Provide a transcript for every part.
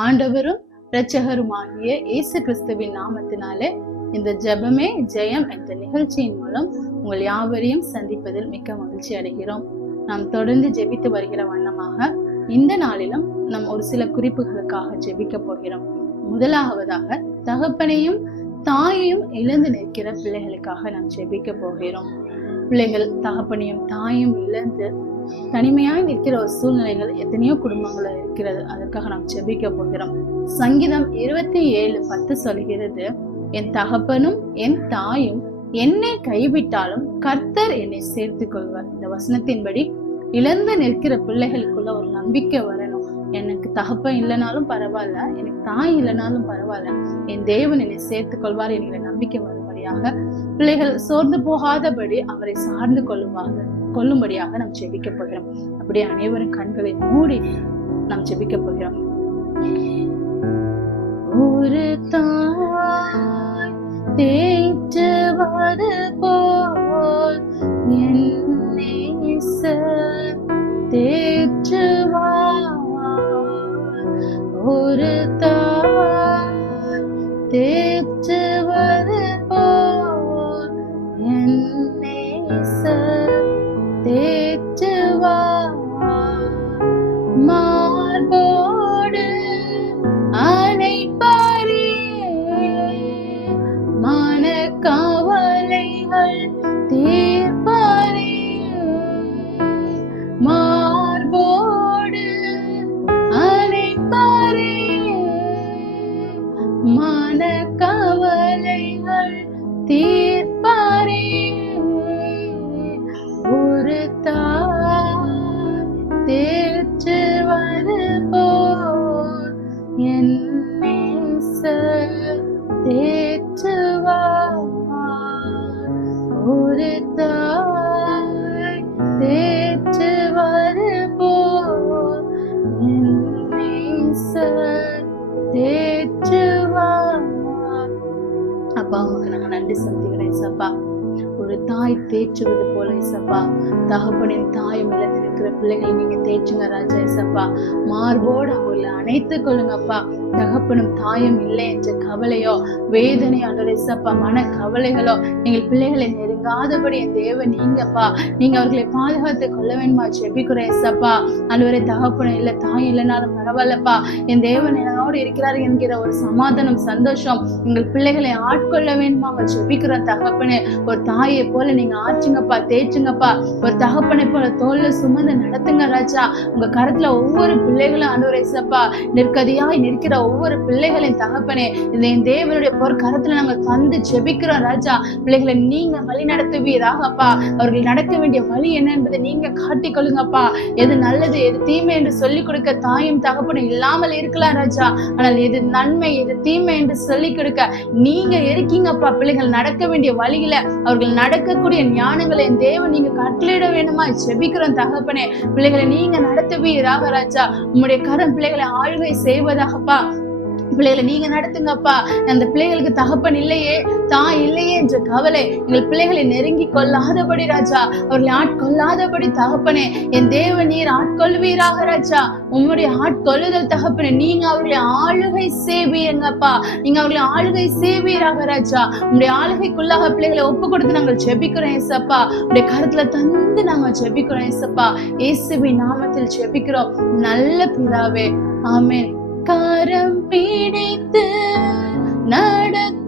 ஆண்டவரும் இரட்சகருமாகிய இயேசு கிறிஸ்துவின் நாமத்தினாலே இந்த ஜெபமே ஜெயம் என்ற நிகழ்ச்சியின் மூலம் உங்கள் யாவரையும் சந்திப்பதில் மிக்க மகிழ்ச்சி அடைகிறோம். நாம் தொடர்ந்து ஜெபித்து வருகிற வண்ணமாக இந்த நாளிலும் நாம் ஒரு சில குறிப்புகளுக்காக ஜெபிக்க போகிறோம். முதலாவதாக தகப்பனையும் தாயையும் இழந்து நிற்கிற பிள்ளைகளுக்காக நாம் ஜெபிக்க போகிறோம். பிள்ளைகள் தகப்பனையும் தாயும் இழந்து தனிமையாய் நிற்கிற ஒரு சூழ்நிலைகள் எத்தனையோ குடும்பங்கள் இருக்கிறது. அதற்காக நாம் செபிக்க போகிறோம். சங்கீதம் இருபத்தி ஏழு பத்து சொல்கிறது என் தகப்பனும் என் தாயும் என்னை கைவிட்டாலும் கர்த்தர் என்னை சேர்த்துக் கொள்வார் இந்த வசனத்தின்படி இழந்து நிற்கிற பிள்ளைகளுக்குள்ள ஒரு நம்பிக்கை வரணும். எனக்கு தகப்பன் இல்லைனாலும் பரவாயில்ல எனக்கு தாய் இல்லைனாலும் பரவாயில்ல என் தேவன் என்னை சேர்த்துக் கொள்வார் என்கிற நம்பிக்கை வரும்படியாக பிள்ளைகள் சோர்ந்து போகாதபடி அவரை சார்ந்து கொள்ளுவார்கள் கொள்ளும்படியாக நாம் ஜெபிக்க போகிறோம். அப்படியே அனைவரும் கண்களை மூடி நாம் ஜெபிக்க போகிறோம். ஒரு தாய் தேற்றுவது மார்போடு அணைப்பாரே. மனக்கவலைகள் தீர்ப்பாரே. மார்போடு அணைப்பாரே. மனக்கவலைகள் தீர்ப்பாரே. ஒரு தாய் தேற்றுவது போல் என் நேசர் அப்பா உங்களுக்கு நாங்க நன்றி செலுத்துகிறேன் சப்பா ஒரு தாய் தேற்றுவது போல இசப்பா தகப்பனின் தாயும் இழந்து இருக்கிற பிள்ளைகளை நீங்க தேய்ச்சுங்க ராஜா இசப்பா. மார்போடு அவங்கள அணைத்துக் கொள்ளுங்கப்பா. தகப்பனும் தாயும் இல்லை என்ற கவலையோ வேதனை ஆண்டவர் இசப்பா மன கவலைகளோ எங்கள் பிள்ளைகளை நெருங்காதபடி என் தேவன் நீங்கப்பா. நீங்க அவர்களை பாதுகாத்து கொள்ள வேண்டுமா? ஜெபிக்கிறேன் இசப்பா. அன்றுவரை தகப்பனும் இல்லை தாயும் இல்லைனாலும் பரவாயில்லப்பா. என் தேவன் உயிரோடு இருக்கிறார் என்கிற ஒரு சமாதானம் சந்தோஷம். எங்கள் பிள்ளைகளை ஆட்கொள்ள வேண்டுமா? அவங்க ஜெபிக்கிற தகப்பனே ஒரு தாயை போல நீங்க ஆச்சுங்கப்பா தேய்ச்சுங்கப்பா. ஒரு தகப்பனை போல தோல்ல சுமந்து நடத்துங்க ராஜா. உங்க கரத்துல ஒவ்வொரு பிள்ளைகளும் அனுரேசப்பா நிற்கதியாய் நிற்கிற ஒவ்வொரு பிள்ளைகளின் தகப்பனே இந்த என் தேவனுடைய பொற் கரத்துல நாங்க தந்து ஜெபிக்கிறோம் ராஜா. பிள்ளைகளை நீங்க வழி நடத்துவீராகப்பா. அவர்கள் நடக்க வேண்டிய வழி என்ன என்பதை நீங்க காட்டிக்கொள்ளுங்கப்பா. எது நல்லது எது தீமை என்று சொல்லிக் கொடுக்க தாயும் தகப்பனும் இல்லாமல் இருக்கலாம் ராஜா. ஆனால் எது நன்மை எது தீமை என்று சொல்லிக் கொடுக்க நீங்க இருக்கீங்கப்பா. பிள்ளைகள் நடக்க வேண்டிய வழியில அவர்கள் நடக்கக்கூடிய ஞானங்களை என் தேவன் நீங்க கட்டளையிட வேணுமா ஜெபிக்கிறோம் தகப்பனே. பிள்ளைகளை நீங்க நடத்துவீராக ராஜா. உம்முடைய கரம் பிள்ளைகளை ஆழ்வை செய்வதாகப்பா. பிள்ளைகளை நீங்க நடத்துங்கப்பா. அந்த பிள்ளைகளுக்கு தகப்பன் இல்லையே தான் இல்லையே என்ற கவலை எங்கள் பிள்ளைகளை நெருங்கி கொள்ளாதபடி ராஜா. அவர்களை ஆட்கொள்ளாதபடி தகப்பனே என் தேவ நீர் ஆட்கொள்வீராக ராஜா. உம்முடைய ஆட்கொள்ளுதல் தகப்பனே நீங்க அவர்களை ஆளுகை சேவியங்கப்பா. நீங்க அவர்களை ஆளுகை சேவியராக ராஜா. உங்களுடைய ஆளுகைக்குள்ளாக பிள்ளைகளை ஒப்பு கொடுத்து நாங்கள் ஜெபிக்கிறோம் ஏசப்பா. உடைய கருத்துல தந்து நாங்க ஜெபிக்கிறோம் ஏசப்பா. ஏசுபி நாமத்தில் ஜெபிக்கிறோம். நல்ல பிதாவே ஆமேன். கரம் பிடித்து நடத்துவார்.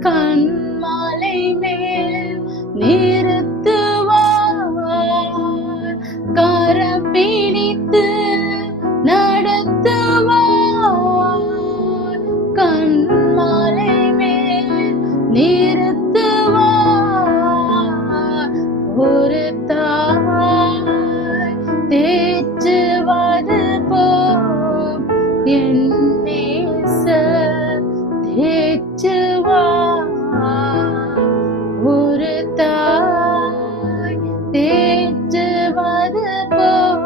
கண் தேற்றுவார் ஒரு தாய் தேற்றுவது போல்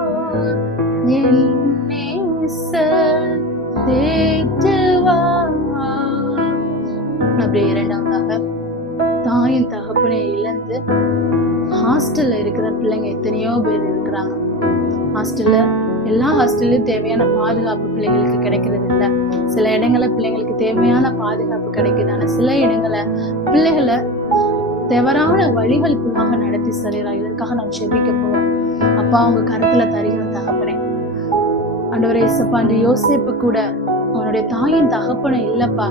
என் நேசர் தேற்றுவார் அப்படியே இரண்டாவதாக தாயின் தகப்பனை இழந்து ஹாஸ்டல்ல இருக்கிற பிள்ளைங்க எத்தனையோ பேர் இருக்கிறாங்க. ஹாஸ்டல்ல எல்லா ஹாஸ்டல்லையும் தேவையான பாதுகாப்பு பிள்ளைங்களுக்கு கிடைக்கிறது இல்லை. சில இடங்களை பிள்ளைங்களுக்கு தேவையான பாதுகாப்பு கிடைக்குது. ஆனால் சில இடங்களை பிள்ளைகளை தவறான வழிகளுக்குள்ளாக நடத்தி சரியா இதற்காக நாம் செபிக்க போறோம் அப்பா அவங்க கருத்துல தருகிற தகப்பனே. ஆண்டவரே இசப்பா அந்த யோசிப்பு கூட அவனுடைய தாயின் தகப்பனும் இல்லப்பா.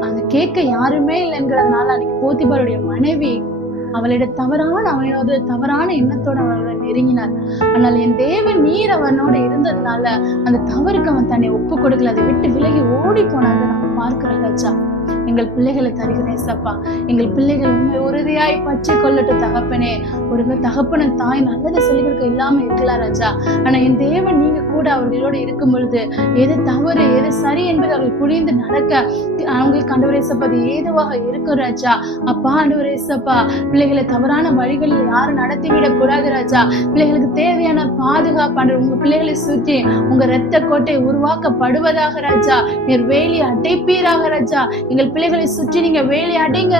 அந்த கேட்க யாருமே இல்லைங்கிறதுனால அன்னைக்கு போத்திபாருடைய மனைவி அவளிட தவறான அவனோட தவறான எண்ணத்தோட அவளோட நெருங்கினார் ஆனால் என் தேவன் நீர் அவனோட இருந்ததுனால அந்த தவறுக்கு அவன் தன்னை ஒப்பு கொடுக்கல அதை விட்டு விலகி ஓடி போனாங்க நம்ம பார்க்கிறோம் ராஜா. எங்கள் பிள்ளைகளை தருகிறேன் சப்பா. எங்கள் பிள்ளைகள் உண்மை உறுதியாய் பற்றி கொள்ளட்டும் தகப்பனே. ஒரு தகப்பன தாய் நல்லதை சொல்லிக் கொடுக்க இல்லாம இருக்கலாம் ராஜா. ஆனா என் தேவன் நீங்க கூட அவர்களோட இருக்கும் பொழுது எது தவறு எது சரி என்பது அவர்கள் புரிந்து நடக்க அவங்களுக்கு ஆண்டவரே சப்பா அது ஏதுவாக இருக்கும் ராஜா. அப்பா ஆண்டவரே சப்பா பிள்ளைகளை தவறான வழிகளில் யாரும் நடத்திவிடக் கூடாது ராஜா. பிள்ளைகளுக்கு தேவையான பாதுகாப்பு உங்க பிள்ளைகளை சுற்றி உங்க இரத்த கோட்டை உருவாக்கப்படுவதாக ராஜா. நீர் வேலி அடைப்பீராக ராஜா. எங்கள் பிள்ளைகளை சுற்றி நீங்க வேலி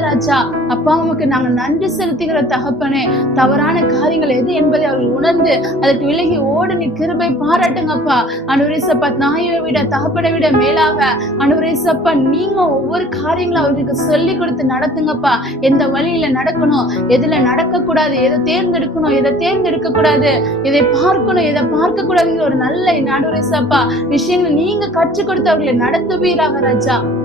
ராஜா. அப்பா உமக்கு நாங்க நன்றி செலுத்துகிற தகப்பனே. தவறான காரியங்கள் எது என்பதை அவர்கள் உணர்ந்து அதற்கு விலகி ஓட நீ கிருபை பாராட்டுங்கப்பா அனுரேசப்பா நாயை விட தகப்பனை விட மேலாக. அனுரேசப்பா நீங்க ஒவ்வொரு காரியங்களும் அவர்களுக்கு சொல்லி கொடுத்து நடத்துங்கப்பா எந்த வழியில நடக்கணும் எதுல நடக்க கூடாது எதை தேர்ந்தெடுக்கணும் எதை தேர்ந்தெடுக்க கூடாது இதை பார்க்கணும் இதை பார்க்க கூடாதுங்கிற ஒரு நல்ல அனுரேசப்பா விஷயங்களை நீங்க கற்றுக் கொடுத்து அவர்களை நடத்துவீராக ராஜா.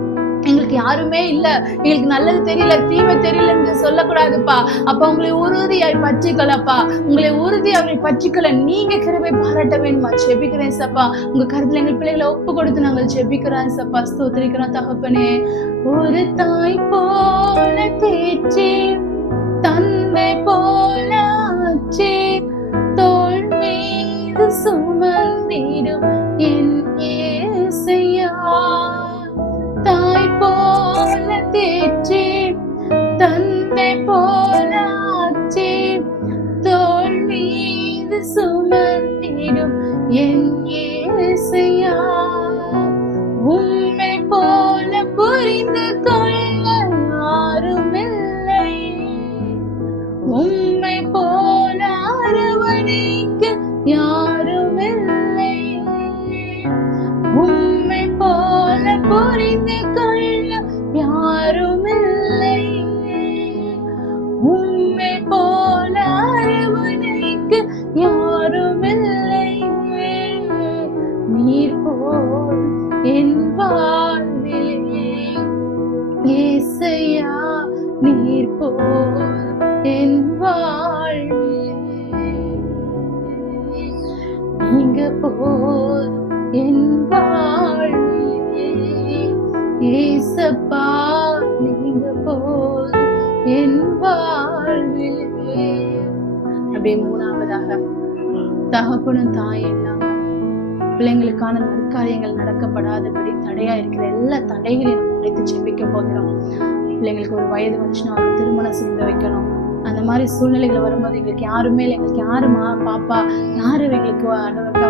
எங்களுக்கு யாருமே இல்ல. எங்களுக்கு நல்லது தெரியல தீமை தெரியலன்னு சொல்லக்கூடாதுப்பா. அப்ப உங்களை உறுதியாய் பற்றிக்கலப்பா. உங்களை உறுதி அவரை பற்றிக்கல. நீங்க கிருபை பாராட்ட வேணுமா செபிக்கிறேன் சப்பா. உங்க கருத்துல எங்கள் பிள்ளைகளை ஒப்பு கொடுத்து நாங்கள் செபிக்கிறோம் சப்பா. ஸ்தோத்திரிக்கிறோம் தகப்பனே. ஒரு தாய் போல தேச்சி தந்தை போல ஆற்றி தோல் மீது சுமந்திடும் என் ஏசையா உம்மை போல புரிந்து கொள்ள யாருமில்லை உம்மை போல அரவணைக்க யாருமில்லை நீர் போல் என் வாழ்விலே ஏசையா நீர் போல் என் வாழ்விலே. நீங்க போல் என் வாழ்விலே ஏசப்பா நீங்க போல் என் வாழ்விலே. அப்படியே மூணாவதாக. தகப்பனும் தாய் எல்லாம் பிள்ளைங்களுக்கான நற்காரியங்கள் நடக்கப்படாதபடி தடையா இருக்கிற எல்லா தடைகளையும் உடைத்து செபிக்க போகிறோம். பிள்ளைங்களுக்கு ஒரு வயது வந்துச்சுன்னா அவங்க திருமணம் செய்து வைக்கணும். அந்த மாதிரி சூழ்நிலைகள் வரும்போது எங்களுக்கு யாருமே இல்லை. எங்களுக்கு யாருமா பாப்பா யாரு எங்களுக்கு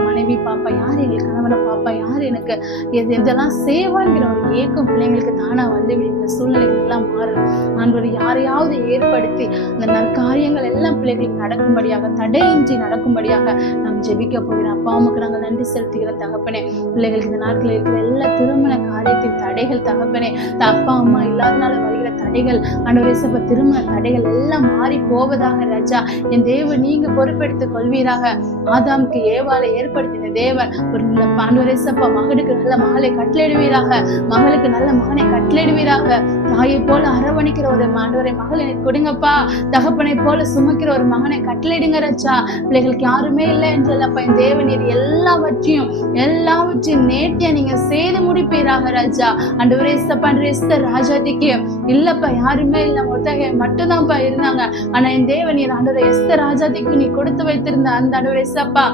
மனைவி பாப்பா யாரு எங்களுக்கு கணவனை பாப்பா யாரு எனக்கு எது இதெல்லாம் சேவாங்கிற ஒரு ஏக்கம் பிள்ளைங்களுக்கு தானா வந்து இந்த சூழ்நிலைகள் எல்லாம் மாறும். ஆண்டவர் யாரையாவது ஏற்படுத்தி அந்த நற்காரியங்கள் எல்லாம் பிள்ளைகளுக்கு நடக்கும்படியாக தடையின்றி நடக்கும்படியாக நாம் ஜெபிக்க போகிறோம். அப்பா அம்மாக்கு நாங்கள் நன்றி செலுத்துகிற தகப்பனே. பிள்ளைகளுக்கு இந்த நாட்களில் இருக்கிற எல்லா திருமண காரியத்தின் தடைகள் தகப்பனே. அப்பா அம்மா இல்லாதனால வருகிற தடைகள் ஆண்டவரே சப திருமண தடைகள் எல்லாம் மாறி போவதாக ராஜா என் தேவன் நீங்க பொறுப்பெடுத்துக் கொள்வீராக. ஆதாமுக்கு ஏவாளை ஏற்படுத்தின தேவன் ஒரு இந்த ஆண்டவரே சப்பா மகனுக்கு நல்ல மகளை கட்டளையிடுவீராக. மகளுக்கு நல்ல மகனை கட்டளையிடுவீராக. தாயை போல அரவணைக்கிற ஒரு ஆண்டவரை மகள் எனக்கு கொடுங்கப்பா. தகப்பனை போல சுமக்கிற ஒரு மகனை கட்டளிடுங்க ராஜா. பிள்ளைகளுக்கு யாருமே இல்லை என்று என்றல்லப்பா என் தேவன் இது எல்லாவற்றையும் எல்லாவற்றையும் நேர்த்தியா நீங்க செய்து முடிப்பீராக ராஜா. அண்டு சப்பா ராஜாதிக்கு இல்லப்பா யாருமே இல்ல. ஒருத்தக மட்டும்தான்ப்பா இருந்தாங்க. ஆனா என் தேவன் என் ஆண்டவரை எஸ்த ராஜாதிக்கு நீ கொடுத்து வைத்திருந்த அந்த ஆண்டவரை சப்பா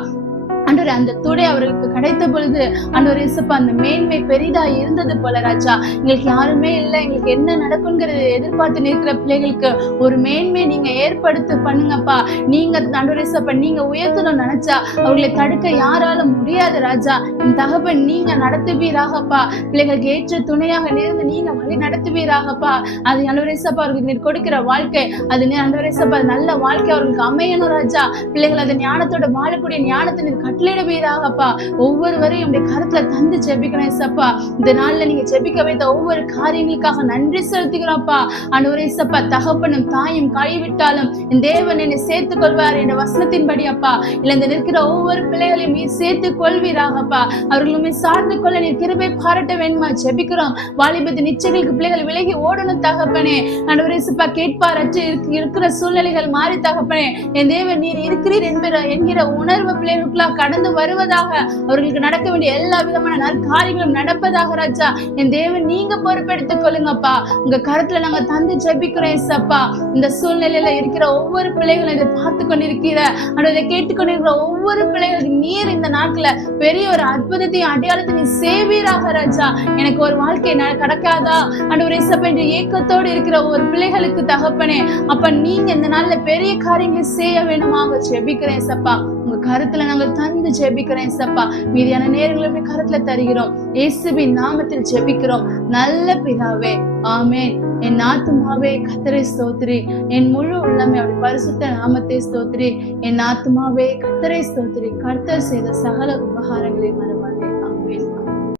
அன்றொரு அந்த துடை அவர்களுக்கு கிடைத்த பொழுது அன்றொரு இசப்ப அந்த மேன்மை பெரிதா இருந்தது போல ராஜா. எங்களுக்கு யாருமே இல்லை. எங்களுக்கு என்ன நடக்குங்கிறது எதிர்பார்த்து நிற்கிற பிள்ளைகளுக்கு ஒரு மேன்மை நீங்க ஏற்படுத்த பண்ணுங்கப்பா. நீங்க அன்றொரு இசப்ப நீங்க உயர்த்தணும் நினைச்சா அவர்களை தடுக்க யாரால முடியாது ராஜா. என் தகப்பன் நீங்க நடத்துவீராகப்பா. பிள்ளைகளுக்கு ஏற்ற துணையாக இருந்து நீங்க வழி நடத்துவீராகப்பா. அது அன்றொரு இசப்பா அவர்களுக்கு நீர் கொடுக்கிற வாழ்க்கை. அது அன்றொரு இசப்பா நல்ல வாழ்க்கை அவர்களுக்கு அமையணும் ராஜா. பிள்ளைகள் அதை ஞானத்தோட வாழக்கூடிய ஞானத்தை நீர் ஒவ்வொருவரையும் உடைய கருத்துல தந்து ஜெபிக்கணும் ஏசப்பா. இந்த நாள்ல நீங்க ஜெபிக்க வைத்த ஒவ்வொரு காரியங்களுக்காக நன்றி செலுத்துகிறோம்ப்பா. ஆண்டவரே ஏசப்பா தகப்பனும் தாயும் கைவிட்டாலும் என் தேவன் என்னை சேர்த்துக் கொள்வார் என்ற வசனத்தின்படி அப்பா இல்ல இந்த நிற்கிற ஒவ்வொரு பிள்ளைகளையும் நீ சேர்த்து கொள்வீராகப்பா அவர்களுமே சார்ந்து கொள்ள நீ கிருபை பாராட்ட வேணுமா ஜெபிக்கிறோம். வாலிபத்து நிச்சயங்களுக்கு பிள்ளைகள் விலகி ஓடணும் தகப்பனே. ஆண்டவரே ஏசப்பா கேட்பாரற்று இருக்கு- இருக்கிற சூழ்நிலைகள் மாறி தகப்பனே. என் தேவன் நீர் இருக்கிறீர் என்கிற என்கிற உணர்வு பிள்ளைகளுக்குள்ள கடந்து வருவதாக அவர்களுக்கு நடக்க வேண்டிய எல்லா விதமான நற்காரியங்களும் நடப்பதாக ராஜா. என் தேவன் நீங்க பொறுப்பெடுத்துக் கொள்ளுங்கப்பா. உங்க கருத்துல நாங்க தந்து ஜெபிக்கிறோம் ஏசப்பா. இந்த சூழ்நிலையில இருக்கிற ஒவ்வொரு பிள்ளைகளும் இதை பார்த்து கொண்டிருக்கிற அண்ட் இதை கேட்டுக்கொண்டிருக்கிற ஒவ்வொரு பிள்ளைகளுக்கு நீர் இந்த நாட்கள பெரிய ஒரு அற்புதத்தையும் அடையாளத்தையும் நீ சேவீராக ராஜா. எனக்கு ஒரு வாழ்க்கை கிடைக்காதா கிடைக்காதா ஒரு ஏசப்பா என்ற ஏக்கத்தோடு இருக்கிற ஒவ்வொரு பிள்ளைகளுக்கு தகப்பனே. அப்ப நீங்க இந்த நாள்ல பெரிய காரியங்களை செய்ய வேணுமாக ஜெபிக்கிறேன் ஏசப்பா. உங்க கருத்துல நாங்கள் தந்து ஜெபிக்கிறேன் ஏசப்பா. மீதியான நேரங்களை கருத்துல தருகிறோம். இயேசுவின் நாமத்தில் ஜெபிக்கிறோம். நல்ல பிதாவே ஆமேன். என் ஆத்துமாவே கத்தரை ஸ்தோத்ரி என் முழு உள்ளமே அப்படி பரிசுத்த நாமத்தை ஸ்தோத்ரி என் ஆத்துமாவே கத்தரை ஸ்தோத்ரி கர்த்தர் செய்த சகல உபகாரங்களை மறவாதே.